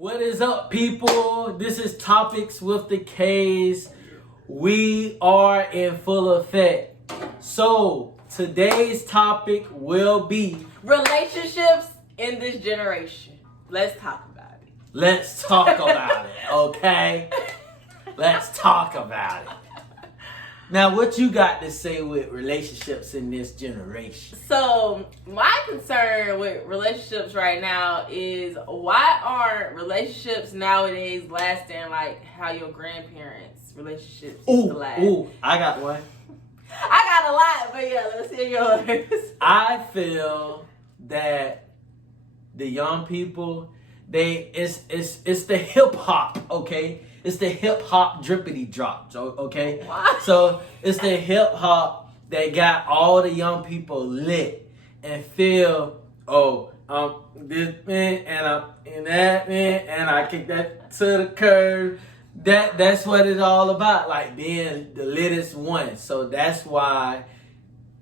What is up, people? This is Topics with the K's. We are in full effect. So, today's topic will be relationships in this generation. Let's talk about it. let's talk about it, okay? Let's talk about it. Now, what you got to say with relationships in this generation? So, my concern with relationships right now is why aren't relationships nowadays lasting like how your grandparents' relationships used to last? I got one. I got a lot, but yeah, let's hear yours. I feel that the young people, it's the hip hop, okay? It's the hip hop drippity drops, okay? What? So it's the hip hop that got all the young people lit and feel, this man and I'm that man and I kick that to the curb. That's what it's all about, like being the littest one. So that's why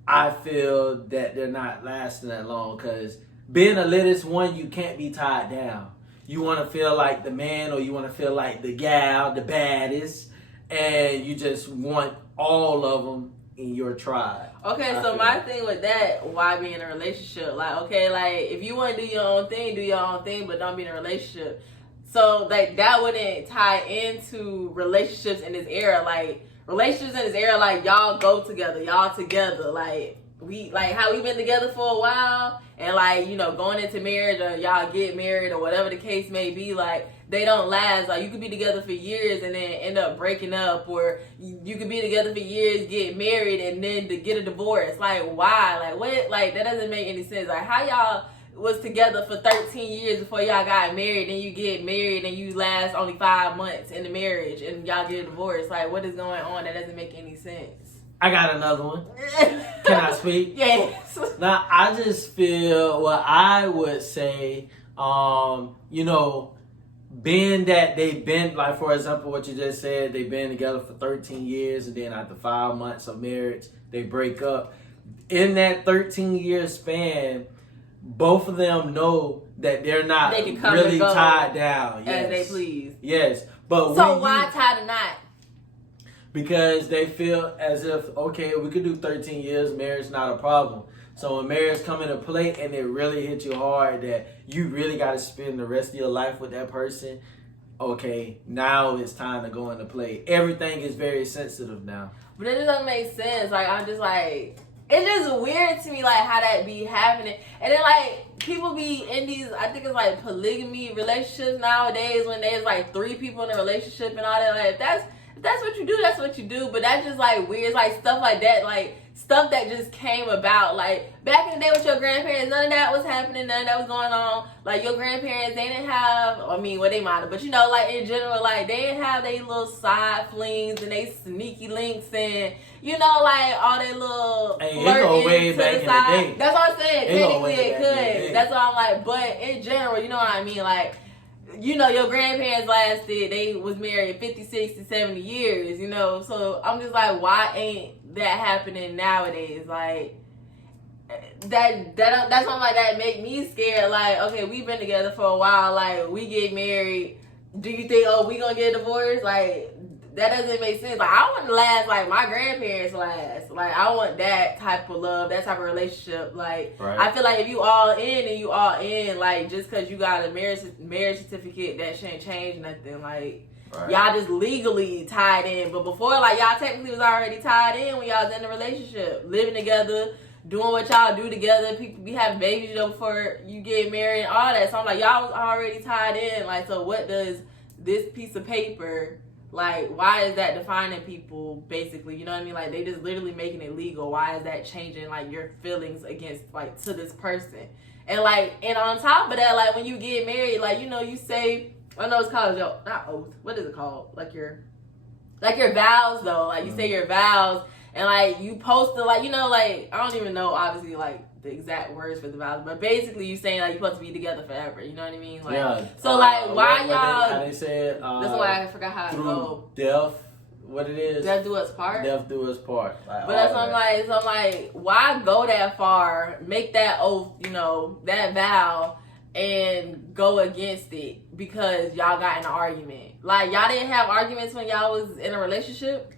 I feel that they're not lasting that long, because being the littest one, you can't be tied down. You want to feel like the man, or you want to feel like the gal, the baddest, and you just want all of them in your tribe. Okay, so my thing with that, why be in a relationship? Like, okay, like if you want to do your own thing, do your own thing, but don't be in a relationship. So like that wouldn't tie into relationships in this era. Like relationships in this era, like y'all go together, y'all together, like we like how we been together for a while, and like, you know, going into marriage or y'all get married or whatever the case may be, like they don't last. Like you could be together for years and then end up breaking up, or you could be together for years, get married, and then to get a divorce. Like why? Like what? Like that doesn't make any sense. Like how y'all was together for 13 years before y'all got married, and you get married and you last only 5 months in the marriage and y'all get a divorce. Like what is going on? That doesn't make any sense. I got another one. Can I speak? Yes. Now, I just feel what I would say, you know, being that they've been, like, for example, what you just said, they've been together for 13 years, and then after 5 months of marriage, they break up. In that 13-year span, both of them know that they're not They can come really and go tied down. Yes. as they please. Yes. But so why tie the knot? Because they feel as if, okay, we could do 13 years, marriage not a problem. So when marriage come into play and it really hits you hard that you really got to spend the rest of your life with that person, okay, now it's time to go into play. Everything is very sensitive now. But it doesn't make sense. Like, I'm just like, it's just weird to me, like, how that be happening. And then, like, people be in these, I think it's like polygamy relationships nowadays, when there's like 3 people in a relationship and all that. Like, if that's what you do, that's what you do. But that's just like weird. It's like stuff like that, like stuff that just came about. Like back in the day with your grandparents, none of that was happening, none of that was going on. Like your grandparents, they didn't have, I mean, well, they might have, but you know, like in general, like they didn't have they little side flings and they sneaky links and, you know, like all their little flirting way back in the day. That's what I'm saying. Technically it could. That's what I'm like. But in general, you know what I mean? Like, you know, your grandparents lasted, they was married 50, 60, 70 years, you know. So I'm just like, why ain't that happening nowadays? Like, that's something like that make me scared. Like, okay, we've been together for a while. Like, we get married. Do you think, we gonna get a divorce? Like, that doesn't make sense. Like, I want to last like my grandparents last. Like, I want that type of love, that type of relationship. Like, right. I feel like if you all in and you all in, like, just because you got a marriage certificate, that shouldn't change nothing. Like, right. Y'all just legally tied in. But before, like, y'all technically was already tied in when y'all was in a relationship, living together, doing what y'all do together. People be having babies, you know, before you get married and all that. So I'm like, y'all was already tied in. Like, so what does this piece of paper, like, why is that defining people, basically? You know what I mean? Like, they just literally making it legal. Why is that changing, like, your feelings against, like, to this person? And, like, and on top of that, like, when you get married, like, you know, you say, I know it's called, not oath, what is it called? Like your vows, though. Like, you say your vows, and, like, you post the, like, you know, like, I don't even know, obviously, like, the exact words for the vows, but basically you saying like you're supposed to be together forever. You know what I mean? Like, yeah. So like, why y'all? How they said? That's why I forgot how to go. Death. What it is? Death do us part. Death do us part. Like, but that's what I'm like. So I'm like, why go that far? Make that oath, you know, that vow, and go against it because y'all got in an argument. Like, y'all didn't have arguments when y'all was in a relationship?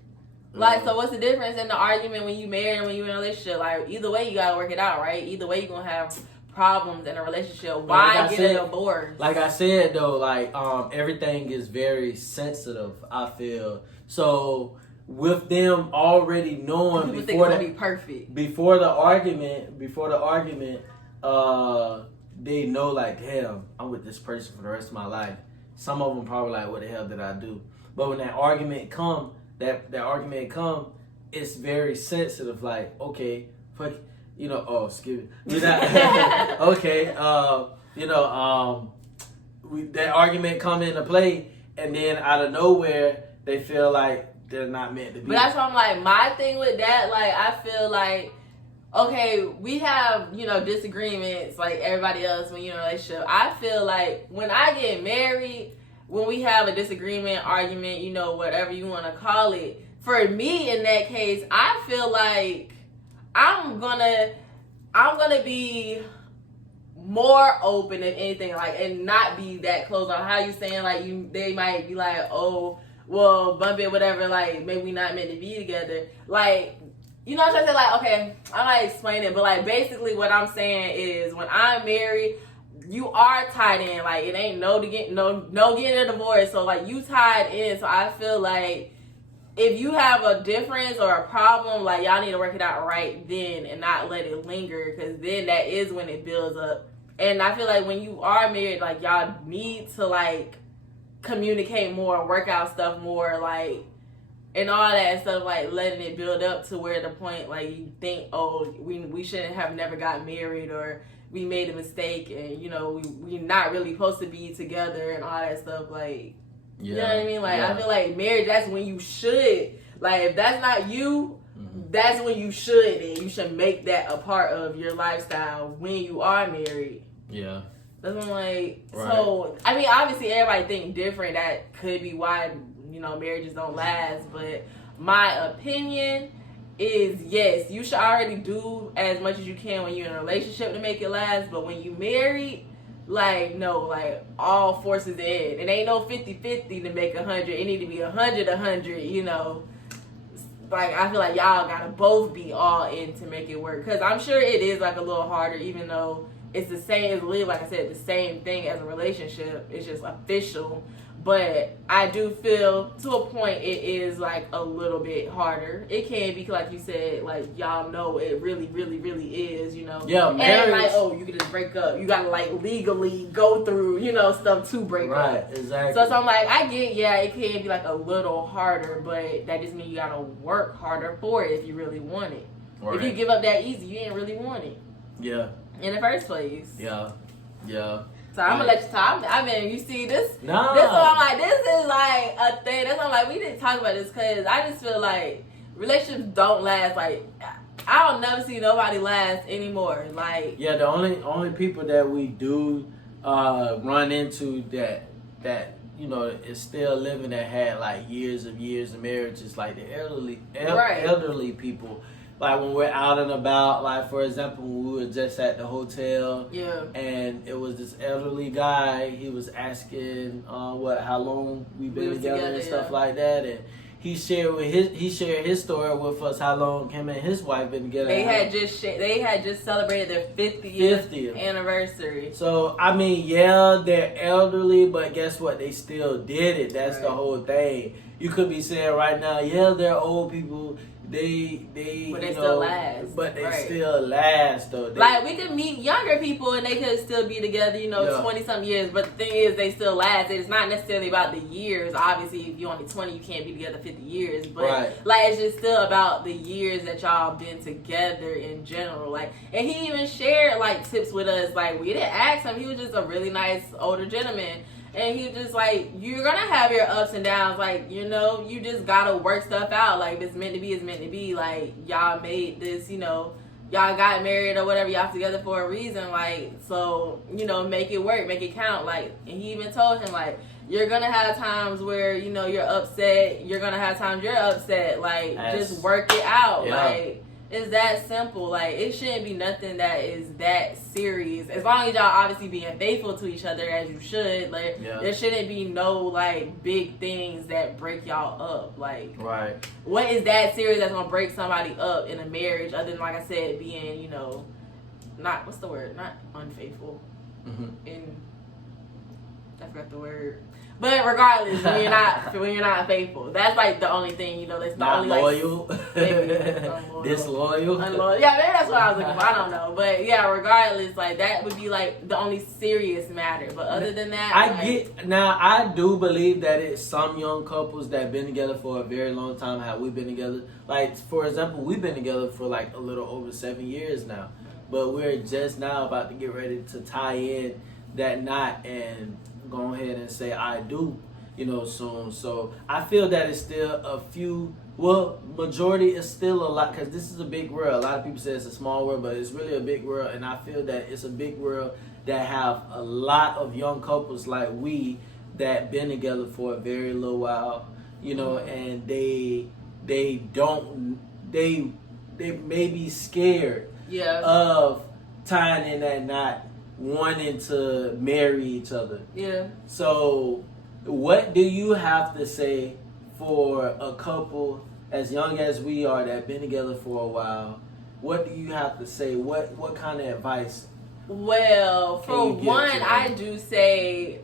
Like, so what's the difference in the argument when you married and when you in a relationship? Like, either way, you gotta work it out, right? Either way, you're gonna have problems in a relationship. Why get a divorce? Like I said, though, like, everything is very sensitive, I feel. So, with them already knowing people think it's gonna be perfect. Before the argument, they know, like, damn, I'm with this person for the rest of my life. Some of them probably like, what the hell did I do? But when that argument come, it's very sensitive. Like, okay, fuck, you know, oh, excuse me. Okay, you know, that argument come into play, and then out of nowhere, they feel like they're not meant to be. But that's why I'm like, my thing with that, like, I feel like, okay, we have, you know, disagreements like everybody else when you're in a relationship. I feel like when I get married, when we have a disagreement, argument, you know, whatever you want to call it, for me in that case, I feel like I'm gonna be more open than anything, like, and not be that close on how you saying, like, they might be like, oh, well, bump it, whatever, like, maybe we not meant to be together. Like, you know what I'm trying to say? Like, okay, I'm not explaining it, but, like, basically what I'm saying is when I'm married, you are tied in. Like, it ain't no getting a divorce. So, like, you tied in. So, I feel like if you have a difference or a problem, like, y'all need to work it out right then and not let it linger, because then that is when it builds up. And I feel like when you are married, like, y'all need to, like, communicate more, work out stuff more, like, and all that stuff, like, letting it build up to where the point, like, you think, oh, we shouldn't have never got married, or we made a mistake, and, you know, we're not really supposed to be together and all that stuff, like, you know what I mean? Like, I feel like marriage, that's when you should, like, if that's not you, that's when you should, and you should make that a part of your lifestyle when you are married. Yeah. That's when, like, so, I mean, obviously, everybody think different. That could be why, you know, marriages don't last, but my opinion is, yes, you should already do as much as you can when you're in a relationship to make it last, but when you married, like, no, like, all forces in. It ain't no 50-50 to make 100. It need to be 100, you know. Like, I feel like y'all gotta both be all in to make it work, because I'm sure it is, like, a little harder, even though it's the same, it's literally, like I said, the same thing as a relationship. It's just official. But I do feel, to a point, it is, like, a little bit harder. It can be, like you said, like, y'all know it really, really, really is, you know. Yeah, marriage. And, like, oh, you can just break up. You gotta, like, legally go through, you know, stuff to break up. Right, exactly. So I'm like, I get, yeah, it can be, like, a little harder, but that just means you gotta work harder for it if you really want it. Right. If you give up that easy, you ain't really want it. Yeah. In the first place. Yeah. So I'm gonna let you talk. I mean, you see this? No. This is what I'm like. This is like a thing. That's why I'm like, we didn't talk about this, because I just feel like relationships don't last. Like, I don't never see nobody last anymore. Like, yeah, the only people that we do run into that you know is still living, that had like years of marriage, is like the elderly people. Like, when we're out and about, like, for example, when we were just at the hotel, and it was this elderly guy, he was asking how long we've been together and stuff like that, and he shared his story with us, how long him and his wife been together. They had just celebrated their 50th anniversary. So, I mean, yeah, they're elderly, but guess what? They still did it. That's the whole thing. You could be saying right now, yeah, they're old people. But they still last. But they still last, though. Like, we could meet younger people and they could still be together, 20-something years. But the thing is, they still last. It's not necessarily about the years. Obviously, if you're only 20, you can't be together 50 years. But, like, it's just still about the years that y'all been together in general. Like, and he even shared, like, tips with us. Like, we didn't ask him. He was just a really nice older gentleman. And he just like, you're gonna have your ups and downs, like, you just gotta work stuff out. Like, if it's meant to be, it's meant to be. Like, y'all made this, y'all got married or whatever, y'all together for a reason. Like, so, make it work, make it count. Like, and he even told him, like, you're gonna have times where, you're upset. You're gonna have times you're upset. Like, just work it out. Like, It's that simple. Like, it shouldn't be nothing that is that serious. As long as y'all obviously being faithful to each other as you should. Like, there shouldn't be no, like, big things that break y'all up. Like, right. What is that serious that's gonna break somebody up in a marriage other than, like I said, being, you know, not, what's the word? Not unfaithful. In, I forgot the word. But regardless, when you're not faithful, that's like the only thing, you know. That's the not only loyal, like disloyal, unloyal. Yeah, maybe that's what I was looking for. I don't know, but yeah, regardless, like that would be like the only serious matter. But other than that, I do believe that it's some young couples that been together for a very long time. How we've been together, like for example, we've been together for like a little over 7 years now, but we're just now about to get ready to tie in that knot and go ahead and say I do, you know, soon. So I feel that it's still a few, majority is still a lot, because this is a big world. A lot of people say it's a small world, but it's really a big world, and I feel that it's a big world that have a lot of young couples like we that been together for a very little while, you know, and they may be scared of tying in that knot, wanting to marry each other. Yeah. So, what do you have to say for a couple as young as we are that been together for a while? What do you have to say? What kind of advice? Well, for one, I do say,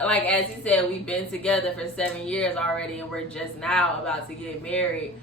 like as you said, we've been together for 7 years already, and we're just now about to get married.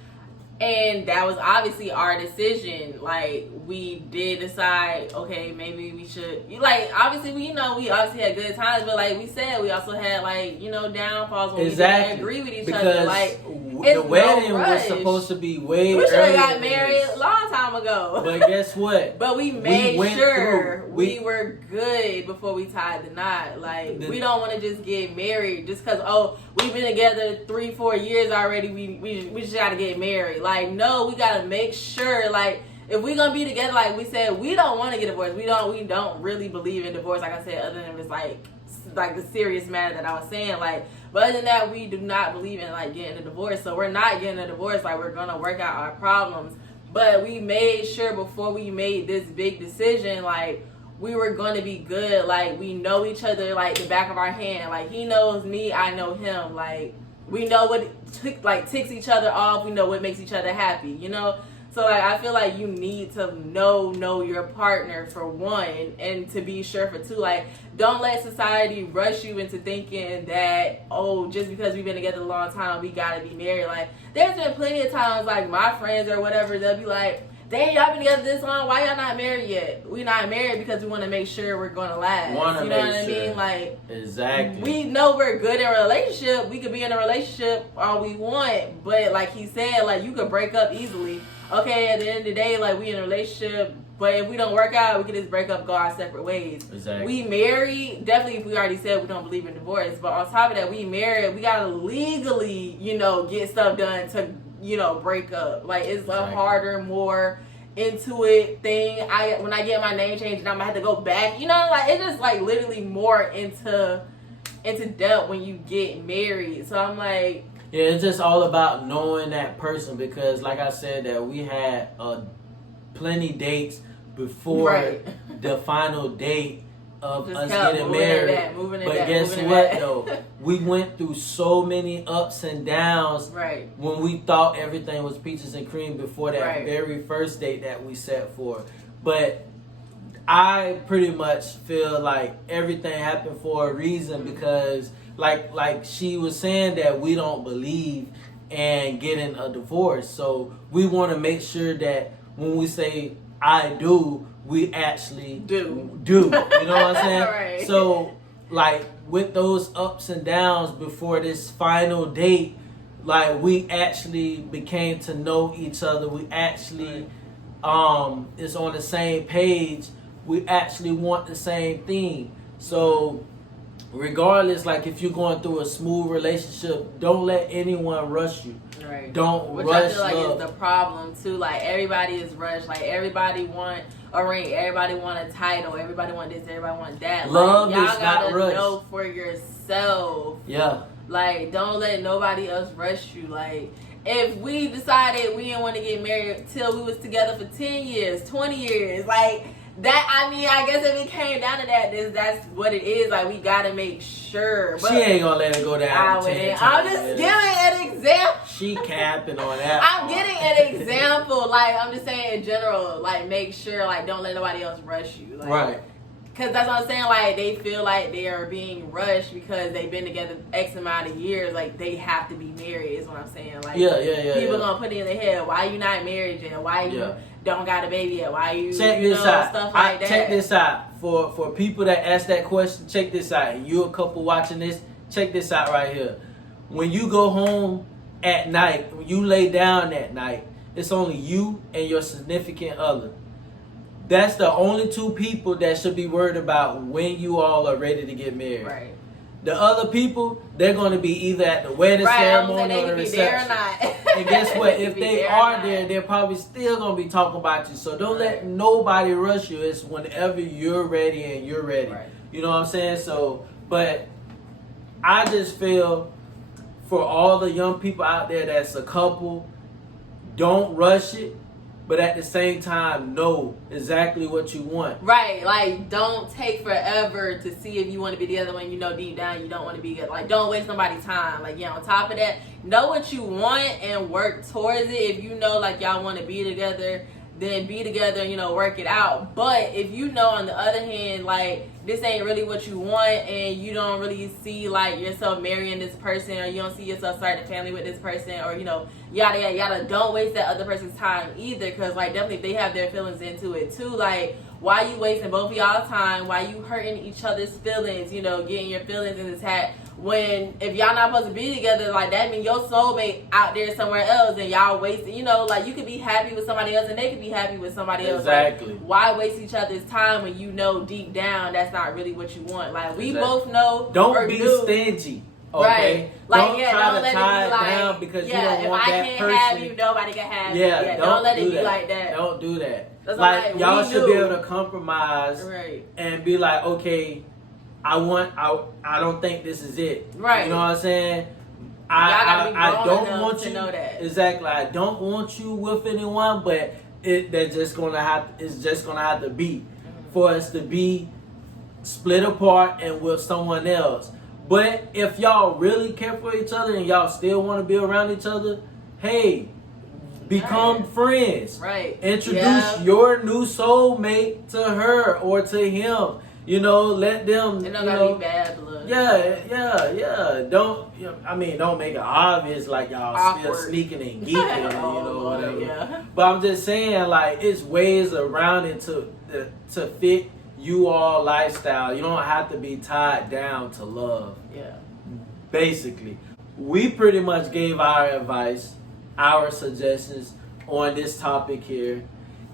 And that was obviously our decision. Like, we did decide, okay, maybe we should, like, obviously, we obviously had good times, but like we said, we also had, like, you know, downfalls when we didn't agree with each other. Like, the wedding was supposed to be way we should have got married a long time ago. But guess what? But we made sure we were good before we tied the knot. Like, we don't want to just get married just because, we've been together 3-4 years already. We just got to get married. Like, no, we got to make sure, like, if we're going to be together, like we said, we don't want to get divorced. We don't really believe in divorce, like I said, other than it's like the serious matter that I was saying. Like, but other than that, we do not believe in, like, getting a divorce. So we're not getting a divorce. Like, we're going to work out our problems. But we made sure before we made this big decision, like, we were going to be good. Like, we know each other, like, the back of our hand. Like, he knows me, I know him. Like, we know what, ticks each other off. We know what makes each other happy, you know? So, like, I feel like you need to know your partner, for one, and to be sure for two. Like, don't let society rush you into thinking that, just because we've been together a long time, we gotta be married. Like, there's been plenty of times, like, my friends or whatever, they'll be like, dang, y'all been together this long, why y'all not married yet? We not married because we want to make sure we're going to last. You know what I mean? Like, exactly. We know we're good in a relationship. We could be in a relationship all we want, but like he said, like, you could break up easily. Okay, at the end of the day, like, we in a relationship, but if we don't work out, we can just break up, go our separate ways. Exactly. We married, definitely, if we already said we don't believe in divorce, but on top of that, we married, we gotta legally, you know, get stuff done to, you know, break up. Like, it's a harder, more into it thing. When I get my name changed, I'm gonna have to go back, you know, like, it's just like literally more into depth when you get married. So I'm like, yeah, it's just all about knowing that person, because like I said, that we had plenty dates before the final date of just us getting married. But guess what though? We went through so many ups and downs when we thought everything was peaches and cream before that very first date that we set for. But I pretty much feel like everything happened for a reason, because like she was saying, that we don't believe in getting a divorce. So we want to make sure that when we say I do, we actually do. You know what I'm saying? So, like, with those ups and downs before this final date, like, we actually became to know each other. We actually is on the same page. We actually want the same thing. So, regardless, like, if you're going through a smooth relationship, don't let anyone rush you. Don't Which rush I feel like love. is the problem too. Like, everybody is rushed. Like, everybody want a ring, everybody want a title, everybody want this, everybody want that. Love like, y'all is not gotta rushed. know for yourself. Yeah. Like, don't let nobody else rush you. Like, if we decided we didn't want to get married till we was together for 10 years, 20 years, like that, I mean, I guess if it came down to that, that's what it is. Like, we gotta make sure. But she ain't gonna let it go down. I'm just giving an example. She capping on that. I'm getting an example. Like, I'm just saying in general, like, make sure, like, don't let nobody else rush you. Like, right. Because that's what I'm saying. Like, they feel like they are being rushed because they've been together X amount of years. Like, they have to be married is what I'm saying. Like, people gonna put it in their head, why you not married yet? Why you don't got a baby yet? Why you, check this out. Stuff like that. Check this out. For people that ask that question, check this out. And you a couple watching this, check this out right here. When you go home at night, when you lay down at night, it's only you and your significant other. That's the only two people that should be worried about when you all are ready to get married. Right. The other people, they're going to be either at the wedding ceremony or the reception. And guess what? If they are there, they're probably still going to be talking about you. So don't let nobody rush you. It's whenever you're ready and you're ready. Right. You know what I'm saying? So, but I just feel for all the young people out there that's a couple, don't rush it. But at the same time, know exactly what you want. Right. Like, don't take forever to see if you want to be together when you know deep down you don't want to be together. Like, don't waste nobody's time. Like, on top of that, know what you want and work towards it. If you know, like, y'all want to be together, then be together and, work it out. But if you know, on the other hand, like, this ain't really what you want and you don't really see, like, yourself marrying this person, or you don't see yourself starting a family with this person, or, yada, yada, yada, don't waste that other person's time either. Because, like, definitely if they have their feelings into it too, like, why you wasting both of y'all's time? Why you hurting each other's feelings, getting your feelings in this hat? When, if y'all not supposed to be together, like, that means your soulmate out there somewhere else and y'all wasting, like, you could be happy with somebody else and they could be happy with somebody else. Exactly. Like, why waste each other's time when you know deep down that's not really what you want? Like, we both know. Don't be stingy. Okay? Right. Like, don't try don't let to tie it be like, down because you don't want that person. If I can't have you, nobody can have you. Yeah, don't let it be like that. Don't do that. That's like, y'all should be able to compromise right. and be like, okay, I don't think this is it. Right. You know what I'm saying? I don't want you to know that. Exactly. I don't want you with anyone, but it's just gonna have to be for us to be split apart and with someone else. But if y'all really care for each other and y'all still want to be around each other, hey, become friends. Right. Introduce your new soulmate to her or to him. Let them. It don't gotta be bad blood. Yeah. Don't make it obvious like y'all Awkward. still sneaking and geeking, whatever. Yeah. But I'm just saying, like, it's ways around it to fit you all lifestyle. You don't have to be tied down to love. Yeah. Basically, we pretty much gave our advice, our suggestions on this topic here.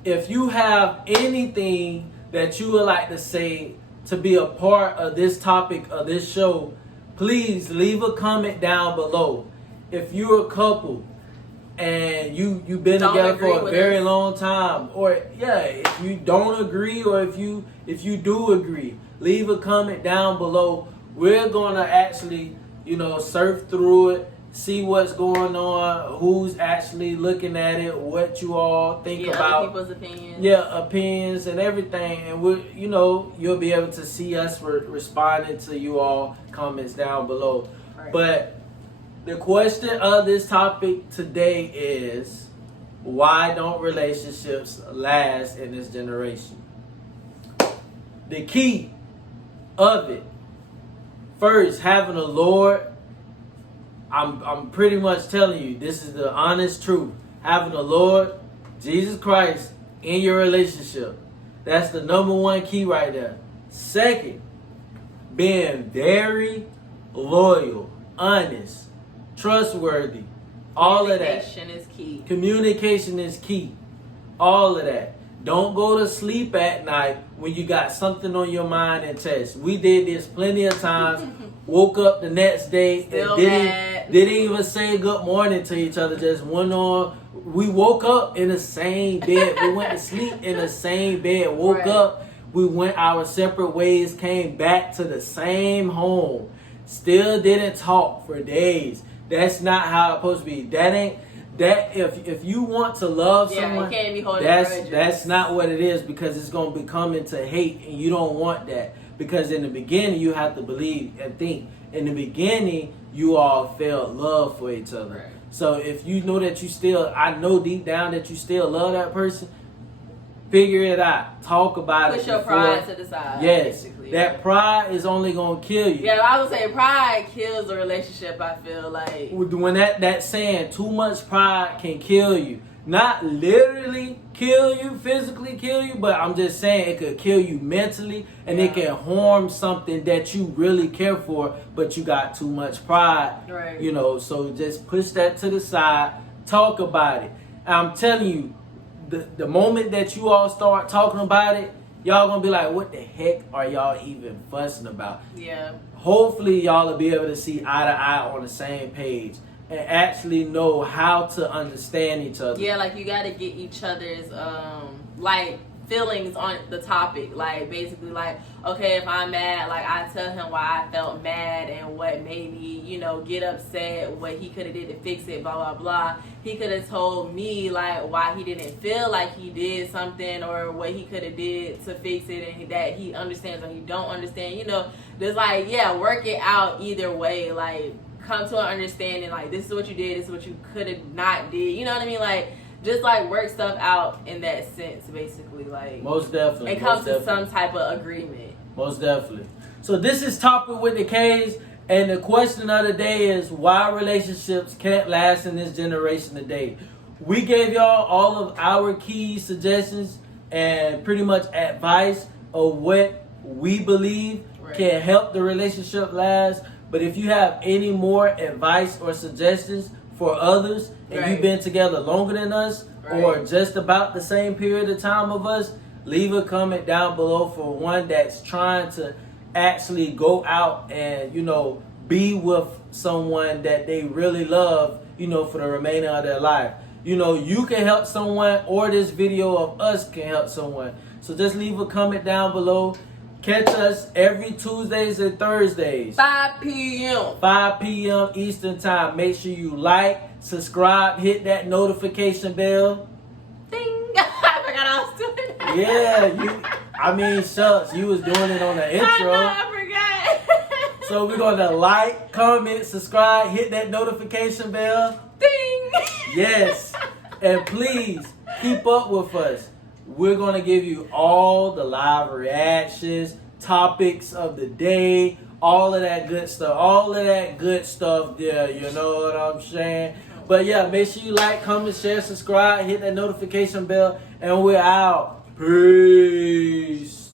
If you have anything that you would like to say to be a part of this topic of this show, please leave a comment down below. If you're a couple and you've been together for a very long time, or if you don't agree, or if you do agree, leave a comment down below. We're gonna actually surf through it, see what's going on, who's actually looking at it, what you all think about other people's opinions. Opinions and everything, and you'll be able to see us responding to you all comments down below. Right. But the question of this topic today is, why don't relationships last in this generation? The key of it, first, having a Lord. I'm pretty much telling you, this is the honest truth. Having the Lord, Jesus Christ, in your relationship. That's the number one key right there. Second, being very loyal, honest, trustworthy. All of that. Communication is key. Communication is key. All of that. Don't go to sleep at night when you got something on your mind and chest. We did this plenty of times. Woke up the next day and didn't even say good morning to each other. Just went on. We woke up in the same bed. We went to sleep in the same bed. Woke up. We went our separate ways. Came back to the same home. Still didn't talk for days. That's not how it's supposed to be. that if you want to love someone, you can't be holding that's grudges. not what it is, because it's gonna become into hate, and you don't want that. Because in the beginning, you have to believe and think. In the beginning, you all felt love for each other. Right. So if you know that you still, I know deep down that you still love that person, figure it out. Talk about it. Push your pride to the side. Yes, basically. that pride is only gonna kill you. Yeah, I would say pride kills a relationship. I feel like When that saying, too much pride can kill you. Not literally kill you, physically kill you, but I'm just saying it could kill you mentally, and it can harm something that you really care for, but you got too much pride. Right. You know, so just push that to the side, talk about it. I'm telling you, the moment that you all start talking about it, y'all gonna be like, what the heck are y'all even fussing about? Yeah. Hopefully y'all will be able to see eye to eye on the same page and actually know how to understand each other. Yeah, like you gotta get each other's like feelings on the topic. Like basically like, okay, if I'm mad, like I tell him why I felt mad and what made me, you know, get upset, what he could have did to fix it, blah blah blah. He could have told me like why he didn't feel like he did something, or what he could have did to fix it, and that he understands or he don't understand. You know, there's like, yeah, work it out either way. Like come to an understanding, like this is what you did, this is what you could have not did. You know what I mean? Like just like work stuff out in that sense, basically. Like most definitely. And come to some type of agreement. Most definitely. So this is Topic with the K's, and the question of the day is why relationships can't last in this generation today. We gave y'all all of our key suggestions and pretty much advice of what we believe can help the relationship last. But if you have any more advice or suggestions for others, and you've been together longer than us, or just about the same period of time of us, leave a comment down below for one that's trying to actually go out and, you know, be with someone that they really love, you know, for the remainder of their life. You know, you can help someone, or this video of us can help someone. So just leave a comment down below. Catch us every Tuesdays and Thursdays. 5 p.m. 5 p.m. Eastern Time. Make sure you like, subscribe, hit that notification bell. Ding! I forgot I was doing that. Yeah, shucks, you was doing it on the intro. I forgot. So we're going to like, comment, subscribe, hit that notification bell. Ding! Yes. And please, keep up with us. We're going to give you all the live reactions, topics of the day, all of that good stuff. All of that good stuff there, you know what I'm saying? But yeah, make sure you like, comment, share, subscribe, hit that notification bell, and we're out. Peace.